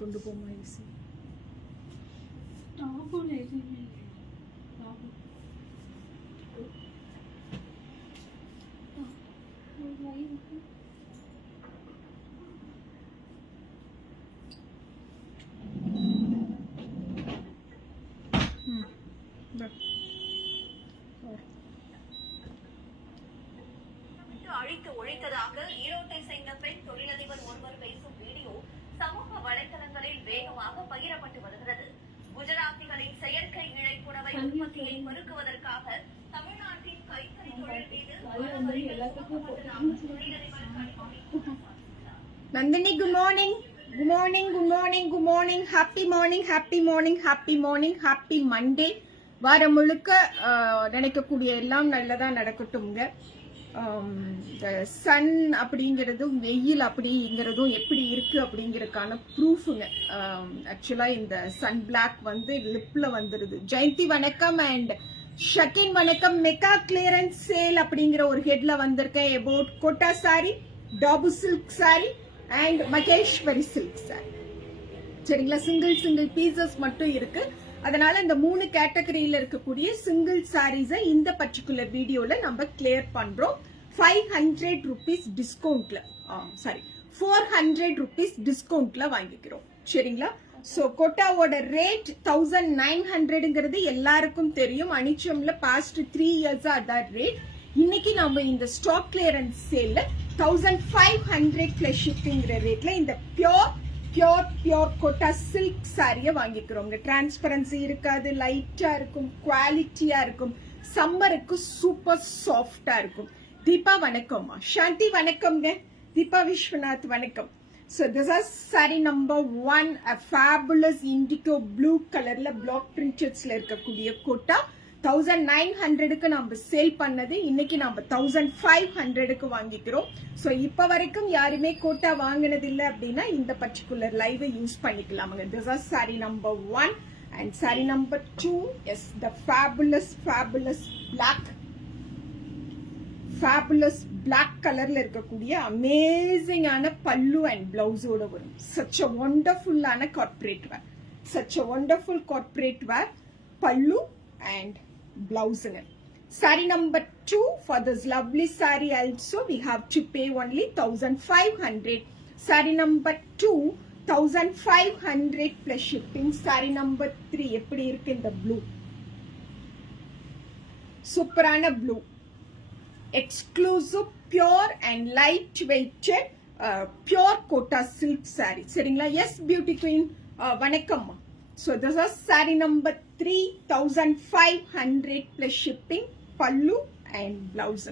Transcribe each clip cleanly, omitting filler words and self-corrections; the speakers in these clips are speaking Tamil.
கொண்டு போமா ஈஸி அழித்து ஒழித்ததாக ஈரோட்டை சேர்ந்த பெண் தொழிலதிபர் ஒருவர் பேசும் வீடியோ சமூக வலைதளங்களில் வேகமாக பகிரப்பட்டு வருகிறது. குஜராத்திகளின் செயற்கை இழைப்புணவை உற்பத்தியை பெருக்குவதற்காக தமிழ்நாட்டின் கைத்தறி தொழில் மீது Nandini, good morning. Good morning, good morning, good morning. Happy morning, happy morning, happy morning, happy Monday. வாரம் முழுக்க நினைக்கக்கூடிய எல்லாம் நல்லதா நடக்கட்டும்ங்க. சன் அப்படிங்கிறதும் வெயில் அப்படிங்கிறதும் எப்படி இருக்கு அப்படிங்கறதுக்கான ப்ரூஃபுங்க. ஆக்சுவலா இந்த சன் பிளாக் வந்து லிப்ல வந்துருது. ஜெயந்தி வணக்கம் அண்ட் ஷக்கின் வணக்கம். மெகா கிளியரன்ஸ் சேல் அப்படிங்கிற ஒரு ஹெட்ல வந்திருக்கேன். About Kota sari, Dabu silk sari and Maheshwari silk sari. சரிங்களா, சிங்கிள் பீசஸ் மட்டும் இருக்கு. அதனால இந்த 3 கேட்டகரியில இருக்கக்கூடிய சிங்கிள் சாரீஸை இந்த பர்டிகுலர் வீடியோல நம்ம கிளியர் பண்றோம். 500 rupees டிஸ்கவுண்ட்ல, சாரி 400 rupees டிஸ்கவுண்ட்ல வாங்கிக்கிறோம். சரிங்களா. சோ கோட்டாவோட ரேட் 1900ங்கிறது எல்லாருக்கும் தெரியும். அனிச்சம்ல பாஸ்ட் 3 years அதான் ரேட். இன்னைக்கு நம்ம இந்த ஸ்டாக் கிளியரன்ஸ் சேல்ல 1500 பிளஸ் ஷிப்பிங்கிற ரேட்ல இந்த பியோர் கோட்டா சில்க் சாரிய வாங்கிக்கிறோம். டிரான்ஸ்பரன்சி இருக்காது, லைட்டா இருக்கும், குவாலிட்டியா இருக்கும், சம்மருக்கு சூப்பர் சாஃப்டா இருக்கும். தீபா வணக்கம்மா. சாந்தி வணக்கம்ங்க. தீபா விஸ்வநாத் வணக்கம். So this is saree number 1, a fabulous indigo blue colorல block printsல இருக்கக்கூடிய கோட்டா 1900க்கு நம்ம சேல் பண்ணது. இன்னைக்கு நம்ம 1500க்கு வாங்கிக்கிறோம். சோ இப்ப வரைக்கும் யாருமே கோட்டா வாங்கினது இல்ல அப்படின்னா இந்த பர்டிகுலர் லைவ் யூஸ் பண்ணிக்கலாமுங்க. This is saree number 1 and saree number 2 is the fabulous black கலர்ல இருக்கக்கூடிய அமேசிங்கான பல்லு அண்ட் பிளவுஸோட வரும். such a wonderful corporate wear பல்லு and blouse. Saree number 2, for this lovely saree also we have to pay only 1500. Saree number 2 1500 plus shipping. Saree number 3 எப்படி இருக்கு இந்த ப்ளூ, சூப்பரான blue, exclusive pure and light weighted pure Kota silk saree. சரிங்களா. எஸ் பியூட்டி குயின் வணக்கம்மா. So this is saree number 3, 1500 plus shipping, pallu and blouse.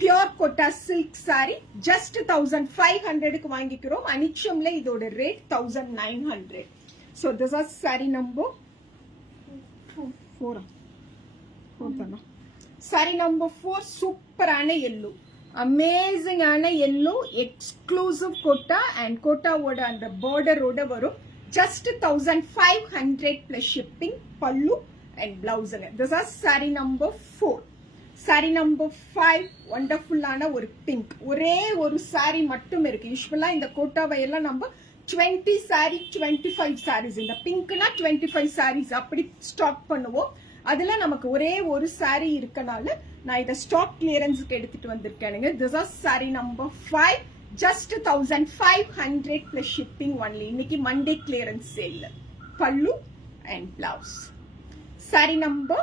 Pure Kota silk saree, just 1500 க்கு வாங்கிக்கிறோம். அனிச்சம்ல இதோட rate 1900. So this is saree number 4. Saree number 4, சூப்பரான yellow, அமேசிங்கான yellow, எக்ஸ்க்ளூசிவ் கோட்டா அண்ட் கோட்டாவோட அந்த பார்டரோட வரும். Just 1500 plus shipping, pallu and blouse. This is saree number 4. Saree number 5, wonderful-ஆன ஒரு pink. ஒரே ஒரு saree மட்டும் இருக்கு. யூசுவலா இந்த கோட்டாவை எல்லாம் நம்ம 20 saree 25 sarees, இந்த பிங்க்னா 25 sarees அப்படி ஸ்டாக் பண்ணுவோம். அதுல நமக்கு ஒரே ஒரு saree இருக்கனால நான் இத ஸ்டாக் கிளியரன்ஸ்க்கு எடுத்துட்டு வந்திருக்கேனுங்க. This is saree number 5. Just 1500 plus shipping only. இன்னைக்கு Monday clearance sale. Pallu and blouse. Saree number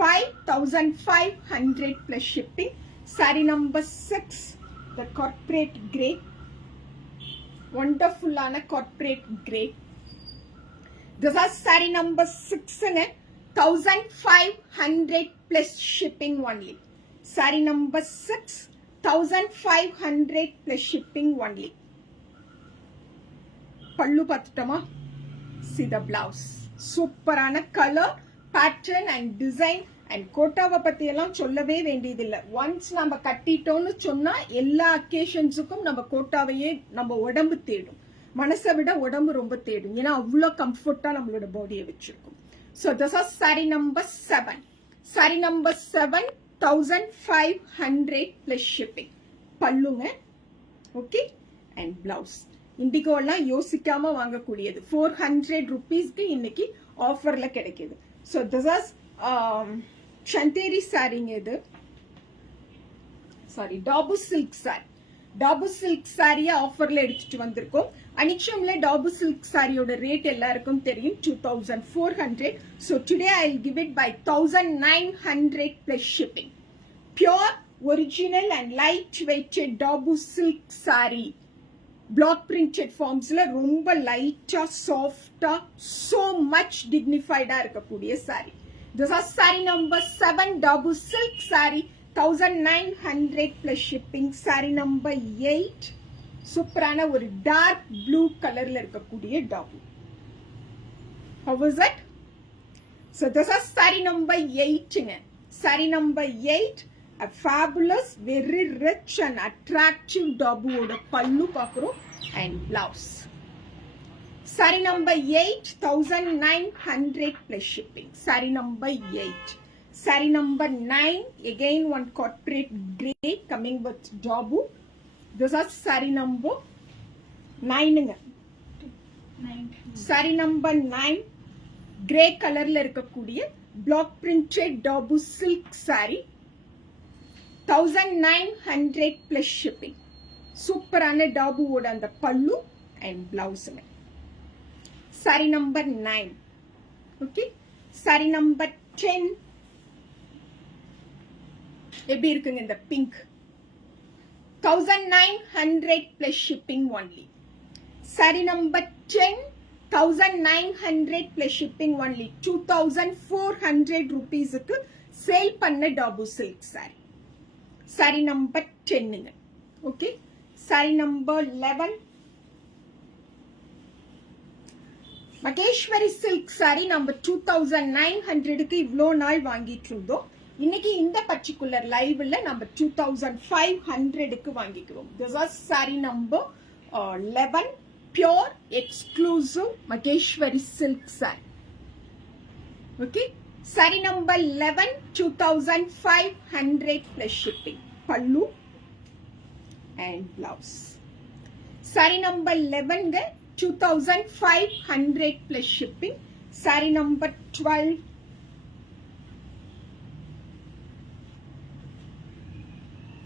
5, 1500 plus shipping. Saree number 6, the corporate grey. Wonderful ஆன corporate grey. This is saree number 6, 1500 plus shipping only. Saree number 6, 1500 plus shipping only. Pallu பார்த்துட்டோமா. See the blouse. சூப்பரான colour, pattern and design and கோட்டாவை பத்தி எல்லாம் சொல்லவே வேண்டியதில்லை. ஒன்ஸ் நம்ம கட்டிட்டோம்னு சொன்னா எல்லா அக்கேஷன்ஸுக்கும் நம்ம கோட்டாவையே நம்ம உடம்பு தேடும். மனசை விட உடம்பு ரொம்ப தேடும். ஏன்னா அவ்வளோ கம்ஃபர்ட்டா நம்மளோட பாடியை வச்சிருக்கும். So this is saree number 7. Saree number 7, 1500 plus shipping. பல்லுங்க, ஓகே, அண்ட் பிளவுஸ். இண்டிகோலாம் யோசிக்காம வாங்கக்கூடியது 400 rupeesக்கு இன்னைக்கு ஆஃபர்ல கிடைக்குது. ஸோ திஸ் இஸ் சந்தேரி சாரிங்க இது. சாரி, டாபு சில்க் சாரி. டாபு சில்க் சாரிய ஆஃபர்ல எடுத்துட்டு வந்திருக்கோம். அனிச்சம்ல டாபு சில்க் சாரியோட ரேட் எல்லாருக்கும் தெரியும், 2400. So today I'll give it by 1900 plus shipping. Pure, original and light weighted Dabu silk sari. Block printed ஃபார்ம்ஸ்ல ரொம்ப லைட்டா சாஃப்டா so much dignified-ஆ இருக்கக்கூடிய sari. This is saree number 7 Dabu silk sari, 1900 plus shipping. saree number 8 சூப்பரான ஒரு டார்க் ப்ளூ கலர்ல இருக்கக்கூடிய டாபு. How is it? So this is saree number 8ங்க. saree number 8, a fabulous, very rich and attractive டாபுவோட பல்லு பார்க்குறோம் and blouse. saree number 8, 1900 plus shipping. saree number 8. saree number 9, again one corporate grey coming with டாபு. This is saree number 9ங்க. saree number 9, grey கலர்ல இருக்கக்கூடிய block printed Dabu silk saree, 1900 plus shipping. சூப்பரான டாபுவோட அந்த பல்லு அண்ட் பிளவுஸுங்க. saree number 9. Okay, saree number 10 எப்படி இருக்குங்க இந்த pink, 1900 plus shipping only. saree number 10, 1900 plus shipping only. 2400 rupeesக்கு சேல் பண்ண Dabu silk saree. saree number 10ங்க. Okay, saree number 11, Maheshwari silk saree number 2900க்கு இவ்வளோ நாள் வாங்கிட்டு இருந்தோம். இன்னைக்கு இந்த பர்டிகுலர் லைவ்ல நம்ம 2500க்கு வாங்கிக்கிறோம். This is saree number 11, pure exclusive Maheswari silk saree. Okay, saree number 11, 2500 plus shipping. pallu and blouse. saree number 11 2500 plus shipping. saree number 12,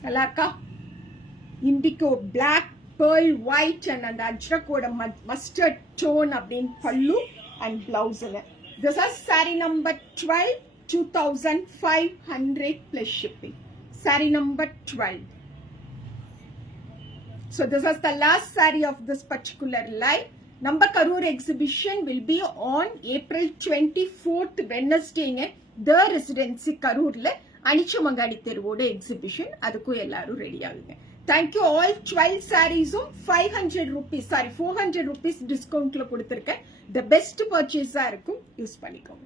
அழகா indigo black pearl white and அந்த அஜ்ரக்கோட மஸ்டர்ட் டோன் அப்படின்னு பல்லு and பிளவுஸுங்க. This is saree number 12, 2500 plus shipping. saree number 12. So this is the last saree of this particular live. Number Karur exhibition will be on April 24th Wednesday ங்க. The Residency Karurல அனிச்சமங்காடி தெருவோட எக்ஸிபிஷன், அதுக்கும் எல்லாரும் ரெடி ஆகுங்க. Thank you all. 12 சாரீஸும் 400 rupees டிஸ்கவுண்ட்ல கொடுத்துருக்கேன். த பெஸ்ட் பர்ச்சேஸா இருக்கும், யூஸ் பண்ணிக்கோங்க.